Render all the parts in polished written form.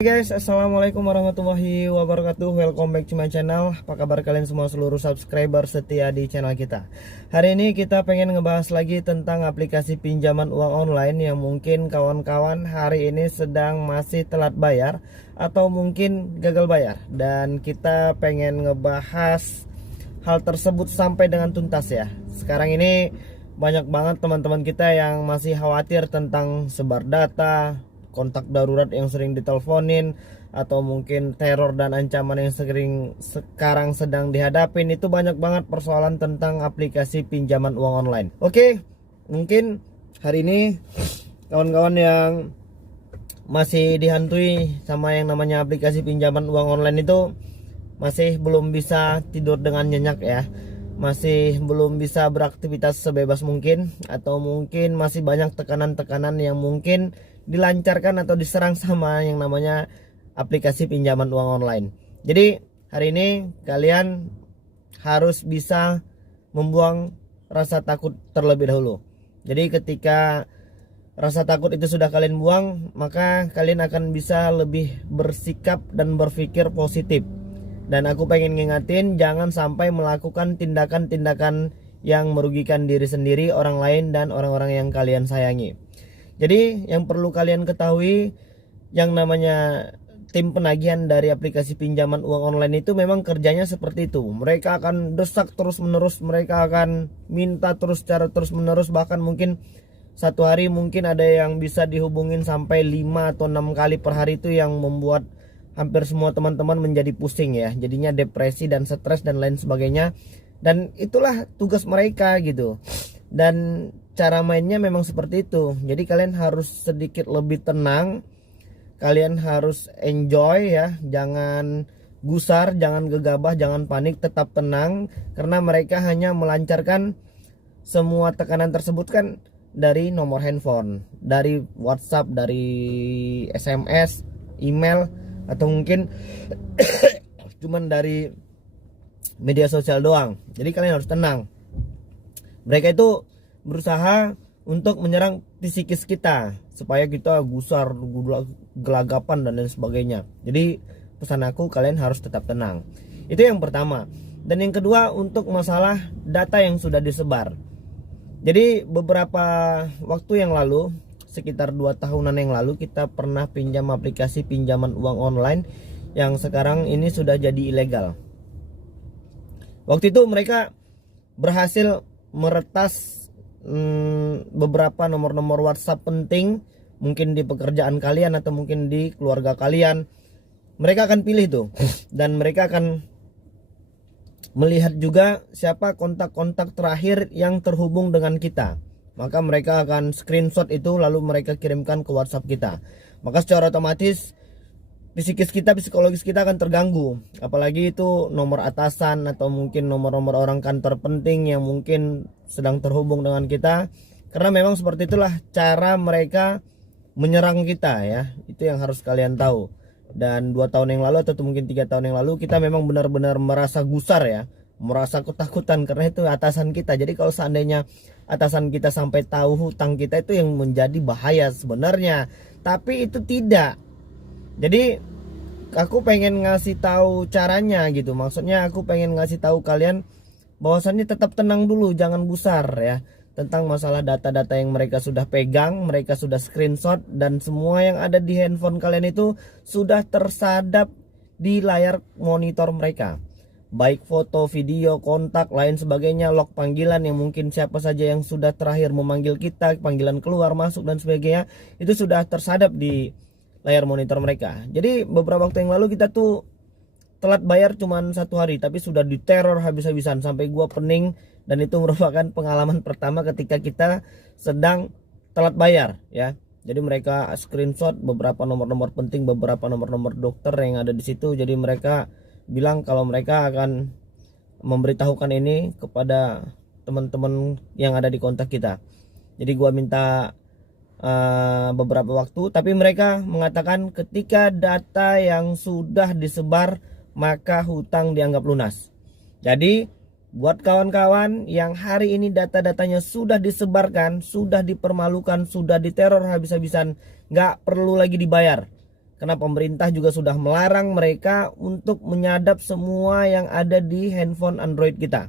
Hai guys, assalamualaikum warahmatullahi wabarakatuh. Welcome back to my channel. Apa kabar kalian semua seluruh subscriber setia di channel kita? Hari ini kita pengen ngebahas lagi tentang aplikasi pinjaman uang online yang mungkin kawan-kawan hari ini sedang masih telat bayar atau mungkin gagal bayar. Dan kita pengen ngebahas hal tersebut sampai dengan tuntas ya. Sekarang ini banyak banget teman-teman kita yang masih khawatir tentang sebar data, kontak darurat yang sering diteleponin, atau mungkin teror dan ancaman yang sekarang sedang dihadapin. Itu banyak banget persoalan tentang aplikasi pinjaman uang online. Oke, mungkin hari ini kawan-kawan yang masih dihantui sama yang namanya aplikasi pinjaman uang online itu masih belum bisa tidur dengan nyenyak ya, masih belum bisa beraktivitas sebebas mungkin, atau mungkin masih banyak tekanan-tekanan yang mungkin dilancarkan atau diserang sama yang namanya aplikasi pinjaman uang online. Jadi hari ini kalian harus bisa membuang rasa takut terlebih dahulu. Jadi ketika rasa takut itu sudah kalian buang, maka kalian akan bisa lebih bersikap dan berpikir positif. Dan aku pengen ngingatin, jangan sampai melakukan tindakan-tindakan yang merugikan diri sendiri, orang lain, dan orang-orang yang kalian sayangi. Jadi yang perlu kalian ketahui, yang namanya tim penagihan dari aplikasi pinjaman uang online itu memang kerjanya seperti itu. Mereka akan desak terus menerus, mereka akan minta terus secara terus menerus, bahkan mungkin satu hari mungkin ada yang bisa dihubungin sampai 5 atau 6 kali per hari. Itu yang membuat hampir semua teman-teman menjadi pusing ya, jadinya depresi dan stres dan lain sebagainya. Dan itulah tugas mereka gitu. Dan cara mainnya memang seperti itu. Jadi kalian harus sedikit lebih tenang, kalian harus enjoy ya, jangan gusar, jangan gegabah, jangan panik, tetap tenang. Karena mereka hanya melancarkan semua tekanan tersebut kan dari nomor handphone, dari WhatsApp, dari SMS, email, atau mungkin cuman dari media sosial doang. Jadi kalian harus tenang. Mereka itu berusaha untuk menyerang psikis kita supaya kita gusar, gelagapan dan lain sebagainya. Jadi pesan aku, kalian harus tetap tenang. Itu yang pertama. Dan yang kedua, untuk masalah data yang sudah disebar. Jadi beberapa waktu yang lalu, sekitar 2 tahunan yang lalu, kita pernah pinjam aplikasi pinjaman uang online yang sekarang ini sudah jadi ilegal. Waktu itu mereka berhasil meretas beberapa nomor-nomor WhatsApp penting, mungkin di pekerjaan kalian atau mungkin di keluarga kalian. Mereka akan pilih tuh, dan mereka akan melihat juga siapa kontak-kontak terakhir yang terhubung dengan kita. Maka mereka akan screenshot itu lalu mereka kirimkan ke WhatsApp kita. Maka secara otomatis psikis kita, psikologis kita akan terganggu. Apalagi itu nomor atasan atau mungkin nomor-nomor orang kantor penting yang mungkin sedang terhubung dengan kita. Karena memang seperti itulah cara mereka menyerang kita ya. Itu yang harus kalian tahu. Dan 2 tahun yang lalu atau mungkin 3 tahun yang lalu, kita memang benar-benar merasa gusar ya, merasa ketakutan karena itu atasan kita. Jadi kalau seandainya atasan kita sampai tahu hutang kita, itu yang menjadi bahaya sebenarnya. Tapi itu tidak. Jadi aku pengen ngasih tahu caranya gitu. Maksudnya aku pengen ngasih tahu kalian bahwasannya tetap tenang dulu, jangan gusar ya, tentang masalah data-data yang mereka sudah pegang, mereka sudah screenshot, dan semua yang ada di handphone kalian itu sudah tersadap di layar monitor mereka. Baik foto, video, kontak, lain sebagainya, log panggilan yang mungkin siapa saja yang sudah terakhir memanggil kita, panggilan keluar, masuk dan sebagainya, itu sudah tersadap di layar monitor mereka. Jadi beberapa waktu yang lalu kita tuh telat bayar cuman 1 hari, tapi sudah diteror habis-habisan sampai gua pening. Dan itu merupakan pengalaman pertama ketika kita sedang telat bayar ya. Jadi mereka screenshot beberapa nomor-nomor penting, beberapa nomor-nomor dokter yang ada di situ. Jadi mereka bilang kalau mereka akan memberitahukan ini kepada teman-teman yang ada di kontak kita. Jadi gua minta beberapa waktu, tapi mereka mengatakan ketika data yang sudah disebar maka hutang dianggap lunas. Jadi buat kawan-kawan yang hari ini data-datanya sudah disebarkan, sudah dipermalukan, sudah diteror habis-habisan, nggak perlu lagi dibayar. karena pemerintah juga sudah melarang mereka untuk menyadap semua yang ada di handphone Android kita.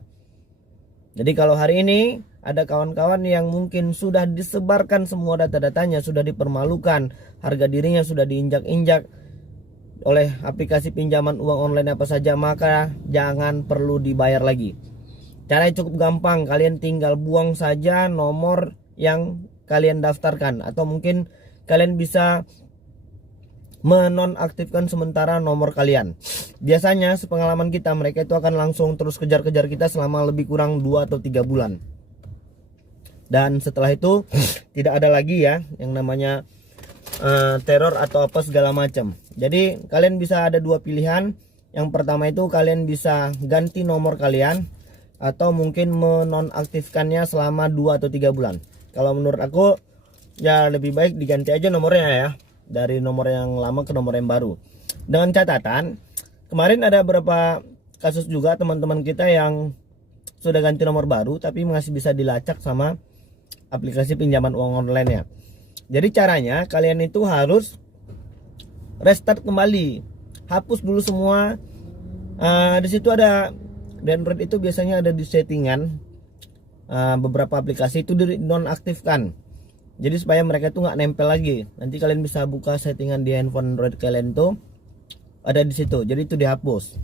Jadi kalau hari ini ada kawan-kawan yang mungkin sudah disebarkan semua data-datanya, sudah dipermalukan, harga dirinya sudah diinjak-injak oleh aplikasi pinjaman uang online apa saja, maka jangan perlu dibayar lagi. Caranya cukup gampang, kalian tinggal buang saja nomor yang kalian daftarkan, atau mungkin kalian bisa menonaktifkan sementara nomor kalian. Biasanya sepengalaman kita, mereka itu akan langsung terus kejar-kejar kita selama lebih kurang 2 atau 3 bulan. Dan setelah itu tidak ada lagi ya yang namanya teror atau apa segala macam. Jadi kalian bisa ada dua pilihan. Yang pertama itu kalian bisa ganti nomor kalian, atau mungkin menonaktifkannya selama 2 atau 3 bulan. Kalau menurut aku ya lebih baik diganti aja nomornya ya, dari nomor yang lama ke nomor yang baru. Dengan catatan, kemarin ada beberapa kasus juga teman-teman kita yang sudah ganti nomor baru tapi masih bisa dilacak sama aplikasi pinjaman uang online ya. Jadi caranya kalian itu harus restart kembali, hapus dulu semua. Di situ ada, di Android itu biasanya ada di settingan, beberapa aplikasi itu dinonaktifkan. Jadi supaya mereka itu nggak nempel lagi. Nanti kalian bisa buka settingan di handphone Android kalian tuh, ada di situ. Jadi itu dihapus.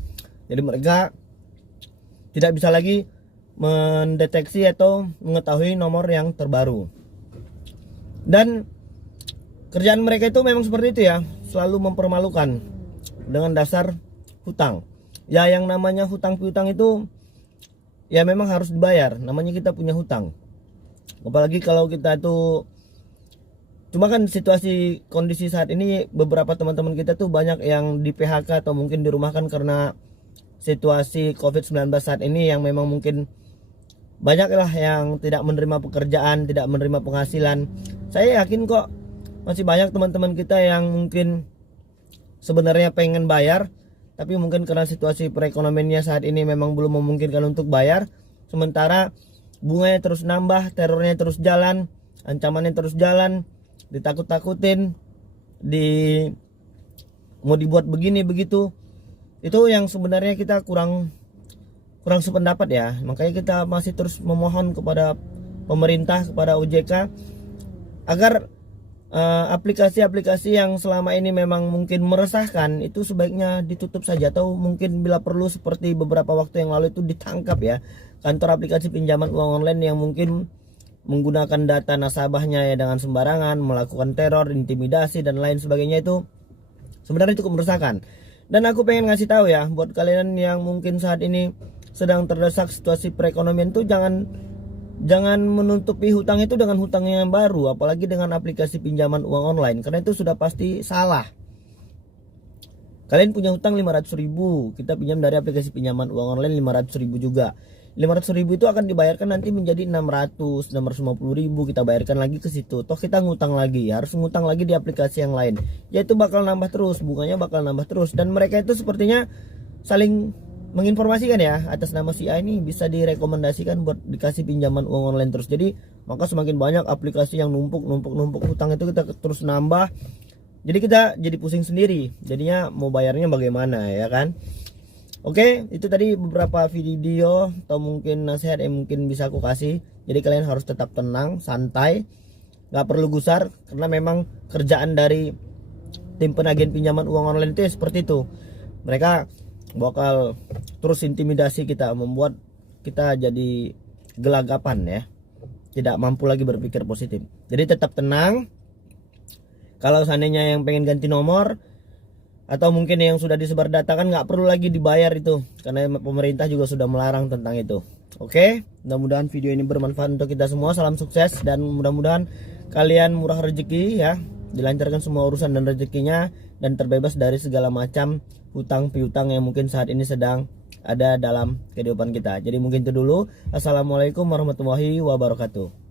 Jadi mereka tidak bisa lagi mendeteksi atau mengetahui nomor yang terbaru. Dan kerjaan mereka itu memang seperti itu ya, selalu mempermalukan dengan dasar hutang. Ya yang namanya hutang piutang itu ya memang harus dibayar. Namanya kita punya hutang. Apalagi kalau kita itu, cuma kan situasi kondisi saat ini beberapa teman-teman kita tuh banyak yang di PHK atau mungkin dirumahkan karena situasi COVID-19 saat ini, yang memang mungkin banyaklah yang tidak menerima pekerjaan, tidak menerima penghasilan. Saya yakin kok masih banyak teman-teman kita yang mungkin sebenarnya pengen bayar, tapi mungkin karena situasi perekonomiannya saat ini memang belum memungkinkan untuk bayar. Sementara bunganya terus nambah, terornya terus jalan, ancamannya terus jalan, ditakut-takutin, mau dibuat begini begitu. Itu yang sebenarnya kita kurang sependapat ya. Makanya kita masih terus memohon kepada pemerintah, kepada OJK, agar aplikasi-aplikasi yang selama ini memang mungkin meresahkan itu sebaiknya ditutup saja, atau mungkin bila perlu seperti beberapa waktu yang lalu itu ditangkap ya kantor aplikasi pinjaman uang online yang mungkin menggunakan data nasabahnya ya dengan sembarangan, melakukan teror, intimidasi dan lain sebagainya. Itu sebenarnya cukup meresahkan. Dan aku pengen ngasih tahu ya buat kalian yang mungkin saat ini sedang terdesak situasi perekonomian, tuh jangan menutupi hutang itu dengan hutang yang baru, apalagi dengan aplikasi pinjaman uang online, karena itu sudah pasti salah. Kalian punya hutang 500.000, kita pinjam dari aplikasi pinjaman uang online 500.000 juga. 500.000 itu akan dibayarkan nanti menjadi 650.000, kita bayarkan lagi ke situ. Toh kita ngutang lagi, harus ngutang lagi di aplikasi yang lain. Ya itu bakal nambah terus, bunganya bakal nambah terus. Dan mereka itu sepertinya saling menginformasikan ya, atas nama si A ini bisa direkomendasikan buat dikasih pinjaman uang online terus. Jadi maka semakin banyak aplikasi yang numpuk hutang itu kita terus nambah. Jadi kita jadi pusing sendiri, jadinya mau bayarnya bagaimana ya kan. Oke, itu tadi beberapa video atau mungkin nasihat yang mungkin bisa aku kasih. Jadi kalian harus tetap tenang, santai, nggak perlu gusar, karena memang kerjaan dari tim penagihan pinjaman uang online itu ya seperti itu. Mereka bakal terus intimidasi kita, membuat kita jadi gelagapan ya, tidak mampu lagi berpikir positif. Jadi tetap tenang. Kalau seandainya yang pengen ganti nomor atau mungkin yang sudah disebar data kan nggak perlu lagi dibayar itu, karena pemerintah juga sudah melarang tentang itu. Oke, mudah-mudahan video ini bermanfaat untuk kita semua. Salam sukses dan mudah-mudahan kalian murah rezeki ya, dilancarkan semua urusan dan rezekinya, dan terbebas dari segala macam hutang piutang yang mungkin saat ini sedang ada dalam kehidupan kita. Jadi mungkin itu dulu. Assalamualaikum warahmatullahi wabarakatuh.